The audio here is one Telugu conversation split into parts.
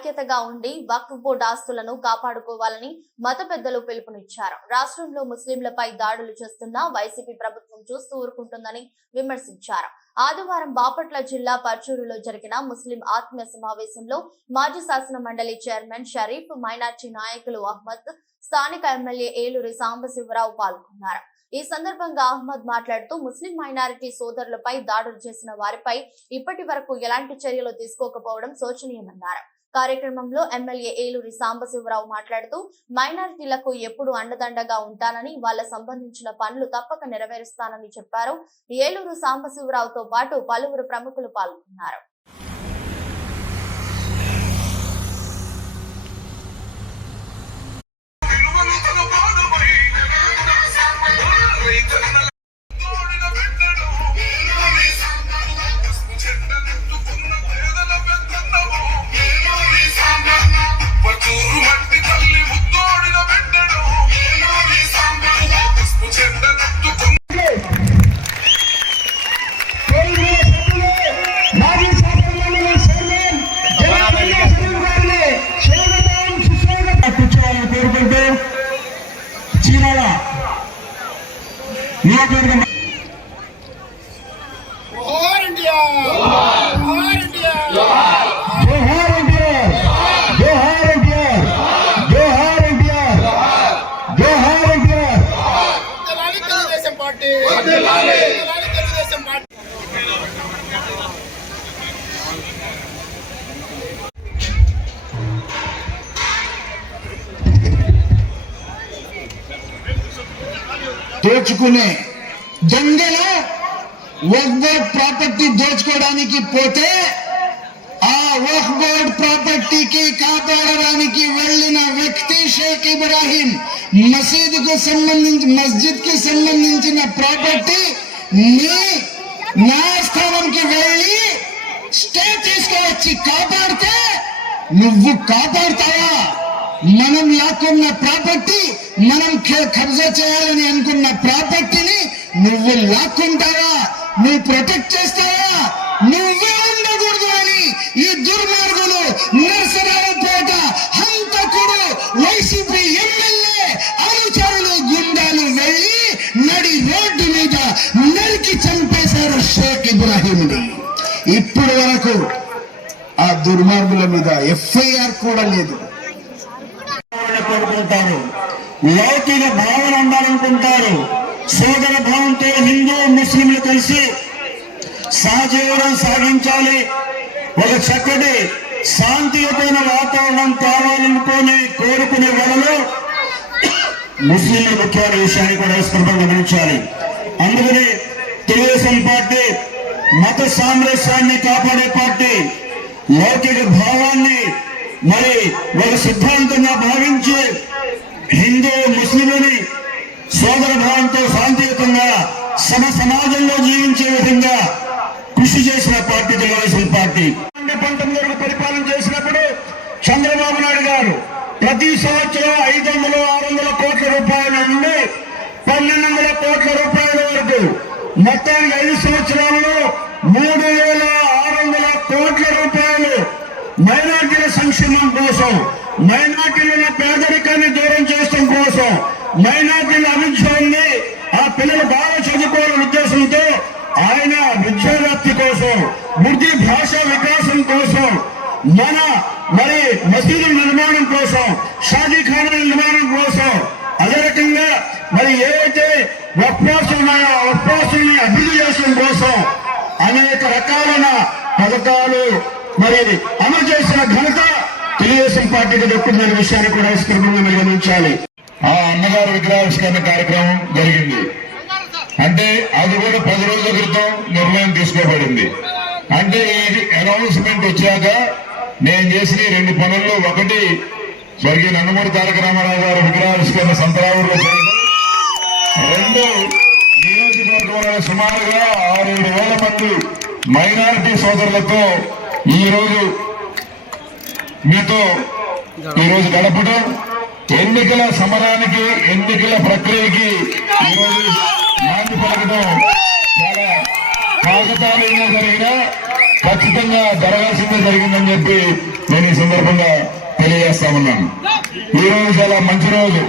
ఐక్యతగా ఉండి వక్ఫ్ బోర్డు ఆస్తులను కాపాడుకోవాలని మత పెద్దలు పిలుపునిచ్చారు. రాష్ట్రంలో ముస్లింలపై దాడులు చేస్తున్న వైసీపీ ప్రభుత్వం చూస్తూ ఊరుకుంటుందని విమర్శించారు. ఆదివారం బాపట్ల జిల్లా పర్చూరులో జరిగిన ముస్లిం ఆత్మీయ సమావేశంలో మాజీ శాసన మండలి చైర్మన్ షరీఫ్, మైనార్టీ నాయకులు అహ్మద్, స్థానిక ఎమ్మెల్యే ఏలూరి సాంబశివరావు పాల్గొన్నారు. ఈ సందర్భంగా అహ్మద్ మాట్లాడుతూ ముస్లిం మైనారిటీ సోదరులపై దాడులు చేసిన వారిపై ఇప్పటి వరకు ఎలాంటి చర్యలు తీసుకోకపోవడం శోచనీయమన్నారు. కార్యక్రమంలో ఎమ్మెల్యే ఏలూరి సాంబశివరావు మాట్లాడుతూ మైనారిటీలకు ఎప్పుడు అండదండగా ఉంటానని, వాళ్ళ సంబంధించిన పనులు తప్పక నెరవేరుస్తానని చెప్పారు. ఏలూరు సాంబశివరావుతో పాటు పలువురు ప్రముఖులు పాల్గొన్నారు. దోచుకునే దొంగలు వక్ఫ్ బోర్డ్ ప్రాపర్టీ దోచుకోవడానికి పోతే ఆ వక్ఫ్ బోర్డ్ ప్రాపర్టీకి కాపాడడానికి వెళ్లిన వ్యక్తి షేక్ ఇబ్రాహీం మస్జిద్ కి సంబంధించిన ప్రాపర్టీ న్యాయస్థానంకి వెళ్లి స్టే తీసుకువచ్చి కాపాడితే నువ్వు కాపాడుతావా? మనం లాక్కున్న ప్రాపర్టీ, మనం కబ్జా చేయాలని అనుకున్న ప్రాపర్టీని నువ్వు లాక్కుంటావా? నువ్వు ప్రొటెక్ట్ చేస్తావా? నువ్వే ఉండకూడదు అని ఈ దుర్మార్గులు నర్సరావుపేట హంతకుడు వైసీపీ ఎమ్మెల్యే అనుచరులు గుండాలు వెళ్లి నడి రోడ్డు మీద నరికి చంపేశారు షేక్ ఇబ్రాహీంని. ఇప్పటి వరకు ఆ దుర్మార్గుల మీద ఎఫ్ఐఆర్ కూడా లేదు. కోరుకుంటారు, లౌకిక భావన ఉండాలనుకుంటారు. సోదర భావంతో హిందూ ముస్లింలు కలిసి సహజీవనం సాగించాలి, ఒక చక్కటి శాంతియుతమైన వాతావరణం కావాలనుకుని కోరుకునే వాళ్ళలో ముస్లింల ముఖ్యమైన విషయాన్ని కూడా స్పష్టంగా గమనించాలి. అందుకని తెలుగుదేశం పార్టీ మత సామరస్యాన్ని కాపాడే పార్టీ, లౌకిక భావాన్ని మరి ఒక సిద్ధాంతంగా భావించి హిందూ ముస్లింలని సోదర భావంతో శాంతియుతంగా సమాజంలో జీవించే విధంగా కృషి చేసిన పార్టీ తెలుగుదేశం పార్టీ. 19 పరిపాలన చేసినప్పుడు చంద్రబాబు నాయుడు గారు ప్రతి సంవత్సరం 500-600 కోట్ల రూపాయల నుండి 1200 కోట్ల రూపాయల వరకు మొత్తానికి 5 సంవత్సరాల్లో 3600 కోట్ల రూపాయలు మైనార్టీల సంక్షేమం కోసం, మైనార్టీల పేదరికాన్ని దూరం చేయడం కోసం, మైనార్టీల అభివృద్ధిని ఆ పిల్లలు బాగా చదువుకోవాలనే ఉద్దేశంతో ఆయన విద్యా వ్యాప్తి కోసం, ఉర్దూ భాష వికాసం కోసం, మరి మసీదుల నిర్మాణం కోసం, షాదీఖానాల నిర్మాణం కోసం, అదే రకంగా మరి ఏవైతే వక్ఫ్ ఉన్నాయో ఆ వక్ఫ్ని అభివృద్ధి చేయడం కోసం అనేక రకాలైన పథకాలు మరి అమలు చేసిన ఘనత తెలుగుదేశం పార్టీకి దక్కుతున్న విషయాన్ని కూడా స్పష్టంగా గమనించాలి. ఆ అన్నగారు విగ్రహావిష్కరణ కార్యక్రమం జరిగింది. అంటే అది కూడా 10 రోజుల క్రితం నిర్ణయం తీసుకోబడింది. అంటే ఇది అనౌన్స్మెంట్ వచ్చాక నేను చేసిన 2 పనుల్లో, ఒకటి స్వర్గీయ నందమూరి తారక రామారావు గారు విగ్రహావిష్కరణ సంతరావులో చేయడం, 2 నియోజకవర్గంలో సుమారుగా 6-7 వేల మంది మైనారిటీ సోదరులతో ఈరోజు మీతో ఈరోజు గడపడం, ఎన్నికల సమరానికి, ఎన్నికల ప్రక్రియకి ఈరోజు నాంది పలకడం చాలా కాకతాళీయంగా జరిగిన ఖచ్చితంగా ఖచ్చితంగా జరగాల్సిందే జరిగిందని చెప్పి నేను ఈ సందర్భంగా తెలియజేస్తా ఉన్నాను. ఈ రోజు చాలా మంచి రోజు,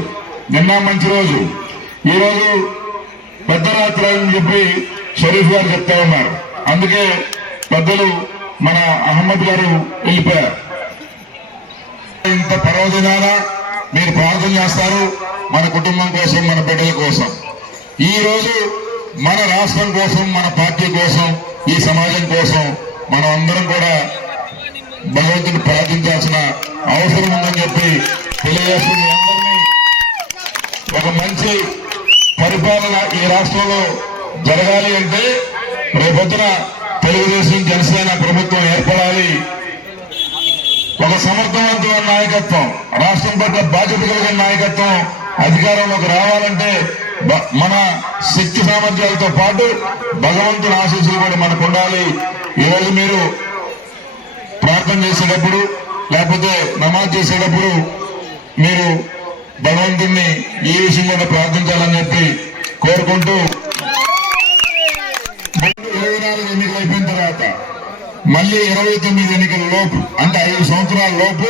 నిన్న మంచి రోజు, ఈ రోజు పెద్ద రాత్రి అని చెప్పి షరీఫ్ గారు చెప్తా ఉన్నారు. అందుకే పెద్దలు మన అహ్మద్ గారు వెళ్ళిపోయారు. ఇంత పర్వదినాన మీరు ప్రార్థన చేస్తారు మన కుటుంబం కోసం, మన బిడ్డల కోసం. ఈ రోజు మన రాష్ట్రం కోసం, మన పార్టీ కోసం, ఈ సమాజం కోసం మనం అందరం కూడా భగవంతుని ప్రార్థించాల్సిన అవసరం ఉందని చెప్పి తెలియజేస్తుంది. అందరినీ ఒక మంచి పరిపాలన ఈ రాష్ట్రంలో జరగాలి అంటే రేపొద్దున తెలుగుదేశం జనసేన ప్రభుత్వం ఏర్పడాలి. ఒక సమర్థవంతమైన నాయకత్వం, రాష్ట్రం పట్ల బాధ్యత కలిగిన నాయకత్వం అధికారంలోకి రావాలంటే మన శక్తి సామర్థ్యాలతో పాటు భగవంతుని ఆశీస్సులు కూడా మనకు ఉండాలి. ఈరోజు మీరు ప్రార్థన చేసేటప్పుడు లేకపోతే నమాజ్ చేసేటప్పుడు మీరు భగవంతుణ్ణి ఈ విషయం కూడా ప్రార్థించాలని చెప్పి కోరుకుంటూ 24 ఎన్నికలు అయిపోయిన తర్వాత మళ్ళీ 29 ఎన్నికల లోపు అంటే 5 సంవత్సరాల లోపు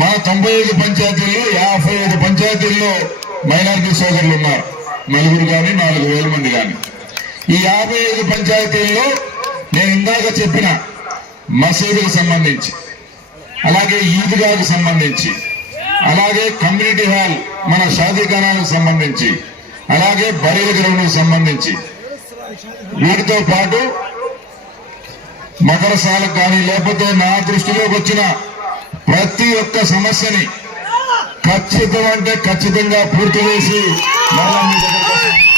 మన 95 పంచాయతీల్లో 55 పంచాయతీల్లో మైనారిటీ సోదరులు ఉన్నారు. 4 కానీ 4,000 మంది కానీ. ఈ 55 పంచాయతీల్లో నేను ఇందాక చెప్పిన మసీదుకు సంబంధించి, అలాగే ఈద్గాకు సంబంధించి, అలాగే కమ్యూనిటీ హాల్ మన షాదీఖానాలకు సంబంధించి, అలాగే బరీల గ్రౌండ్కు సంబంధించి, వీటితో పాటు మదరసాలకు కానీ లేకపోతే నా దృష్టిలోకి వచ్చిన ప్రతి ఒక్క సమస్యని ఖచ్చితంగా పూర్తి చేసి మళ్ళా మీ దగ్గరకు